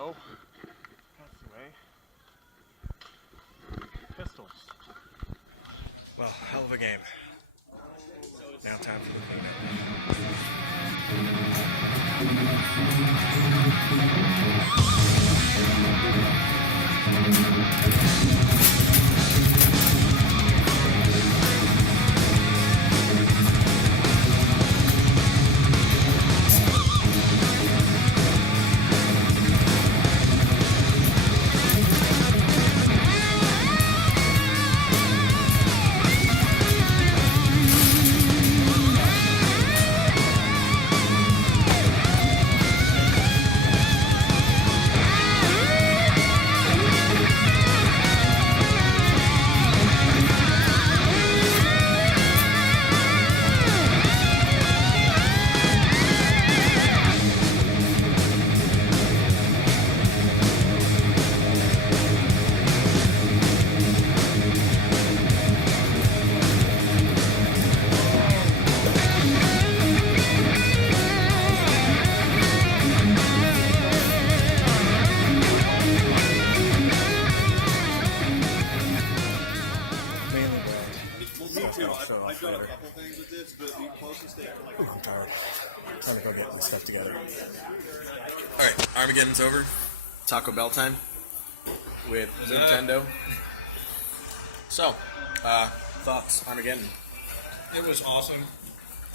go. That's the way. Pistols. Well, hell of a game. Now time for the I've done a couple things with this, but the closest thing to like... I'm tired. I'm trying to go get my stuff together. Alright, Armageddon's over. Taco Bell time with Nintendo. So, thoughts, Armageddon? It was awesome.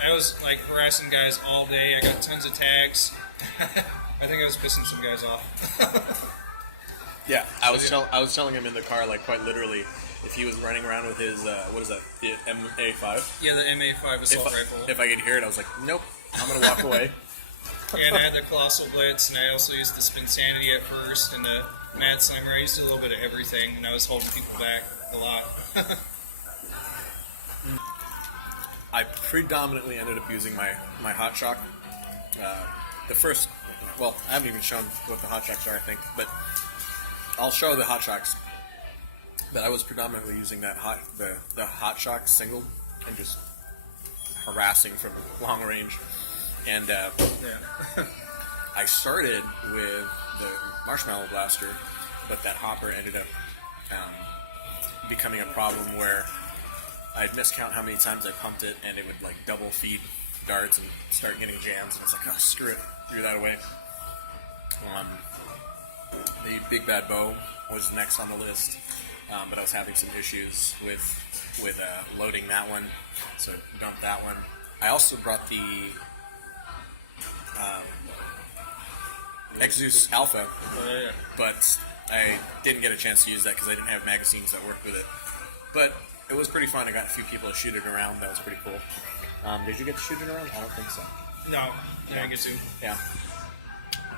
I was like harassing guys all day. I got tons of tags. I think I was pissing some guys off. Yeah, I was telling him in the car, like quite literally, if he was running around with his what is that, the MA5? Yeah, the MA5 assault rifle. If I could hear it, I was like, nope, I'm gonna walk away. And I had the Colossal Blitz, and I also used the Spin Sanity at first, and the Mad Slimer. I used a little bit of everything, and I was holding people back a lot. I predominantly ended up using my Hot Shock. The first, well, I haven't even shown what the Hot Shocks are, I think, but I'll show the Hot Shocks. But I was predominantly using that the Hot Shock single and just harassing from long range. And I started with the Marshmallow Blaster, but that hopper ended up becoming a problem where I'd miscount how many times I pumped it, and it would like double feed darts and start getting jams, and it's like, oh, screw it, threw that away. The Big Bad Bow was next on the list, but I was having some issues with loading that one, so dumped that one. I also brought the Exus Alpha, but I didn't get a chance to use that because I didn't have magazines that worked with it. But it was pretty fun. I got a few people to shoot it around. That was pretty cool. Did you get to shoot it around? I don't think so. No, I didn't get to. Yeah.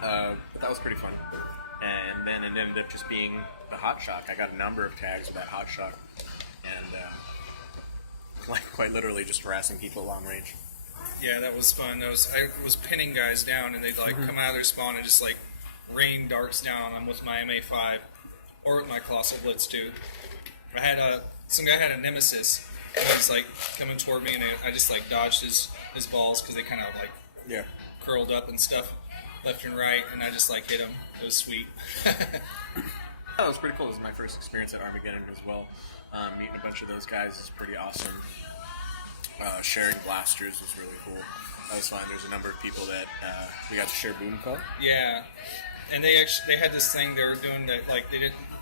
But that was pretty fun. And then it ended up just being the Hot Shock. I got a number of tags with that Hot Shock. And quite literally just harassing people at long range. Yeah, that was fun. I was pinning guys down, and they'd like come out of their spawn and just like rain darts down on them with my MA5 or with my Colossal Blitz too. I had some guy had a Nemesis, And he's like coming toward me, and I just like dodged his balls because they kind of like Yeah. curled up and stuff left and right, and I just like hit him. It was sweet. That was pretty cool. It was my first experience at Armageddon as well. Meeting a bunch of those guys is pretty awesome. Sharing blasters was really cool. That was fun. There's a number of people that we got to share boom call. Yeah, and they had this thing they were doing that like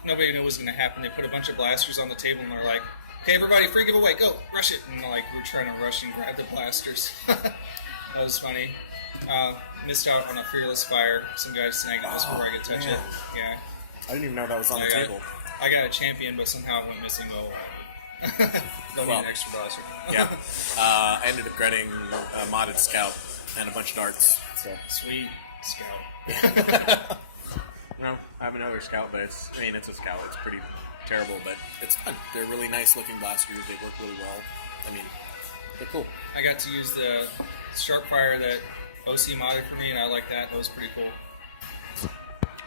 nobody knew what was going to happen. They put a bunch of blasters on the table and they're like, "Okay, everybody, free giveaway, go rush it!" And like we're trying to rush and grab the blasters. That was funny. Missed out on a fearless fire. Some guys snagged it just before I could touch it. Yeah. I didn't even know that was on the table. I got a champion, but somehow it went missing. Oh, don't need an extra blaster. Yeah. I ended up getting a modded scout and a bunch of darts. So. Sweet scout. No, I have another scout, but it's a scout. It's pretty terrible, but it's fun. They're really nice looking blasters. They work really well. I mean, they're cool. I got to use the sharp fire that OC modded for me, and I like that. That was pretty cool.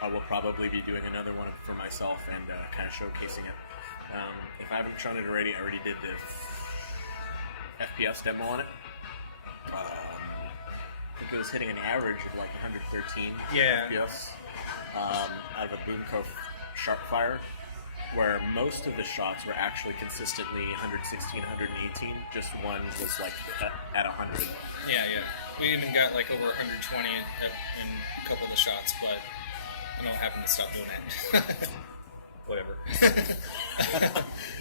I will probably be doing another one for myself and kind of showcasing it. If I haven't shown it already, I already did the FPS demo on it. I think it was hitting an average of like 113 FPS out of a Boomco sharp fire, where most of the shots were actually consistently 116, 118. Just one was like at 100. Yeah. We even got like over 120 in a couple of the shots, but I don't happen to stop doing it. Whatever.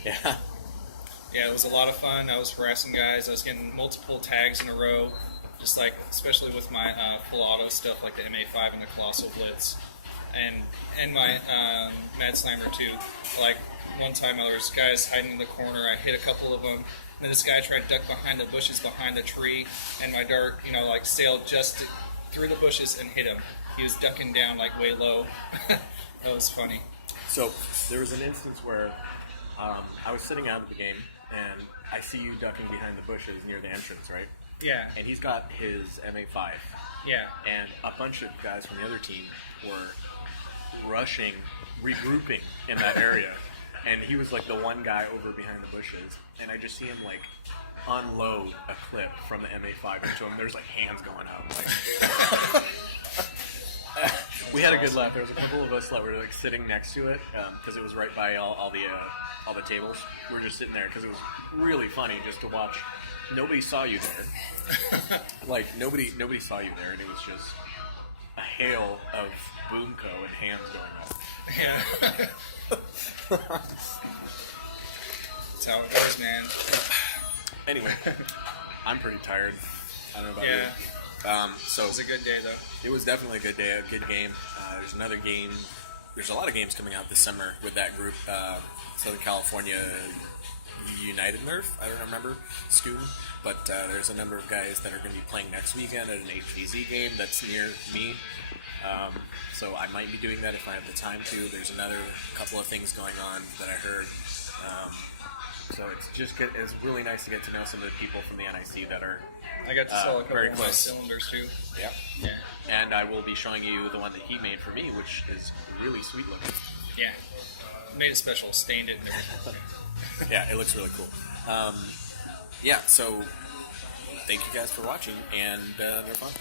Yeah. Yeah, it was a lot of fun. I was harassing guys. I was getting multiple tags in a row, just like, especially with my full auto stuff like the MA5 and the Colossal Blitz, and my Mad Slimer too. Like one time, there was guys hiding in the corner. I hit a couple of them. And then this guy tried to duck behind the bushes behind the tree, and my dart, like sailed just through the bushes and hit him. He was ducking down like way low. That was funny. So there was an instance where I was sitting out of the game, and I see you ducking behind the bushes near the entrance, right? Yeah. And he's got his MA5. Yeah. And a bunch of guys from the other team were rushing, regrouping in that area. And he was like the one guy over behind the bushes. And I just see him like unload a clip from the MA5 into him. There's like hands going up. Like, we had a good laugh. There was a couple of us that were like sitting next to it because it was right by all the tables. We were just sitting there because it was really funny just to watch. Nobody saw you there. Like nobody saw you there, and it was just a hail of Boomco and hands going up. Yeah. That's how it goes, man. Anyway, I'm pretty tired. I don't know about you. So It was a good day, though. it was definitely a good day, a good game. There's another game. There's a lot of games coming out this summer with that group. Southern California United Nerf. I don't remember SCUN, but there's a number of guys that are going to be playing next weekend at an HVZ game that's near me. So I might be doing that if I have the time to. There's another couple of things going on that I heard. So it's really nice to get to know some of the people from the NIC that are I got to sell a couple very of my close. cylinders, too. Yeah. Yeah. And I will be showing you the one that he made for me, which is really sweet looking. Yeah. Made it special, stained it and everything. Yeah, it looks really cool. So thank you guys for watching, and they're fun.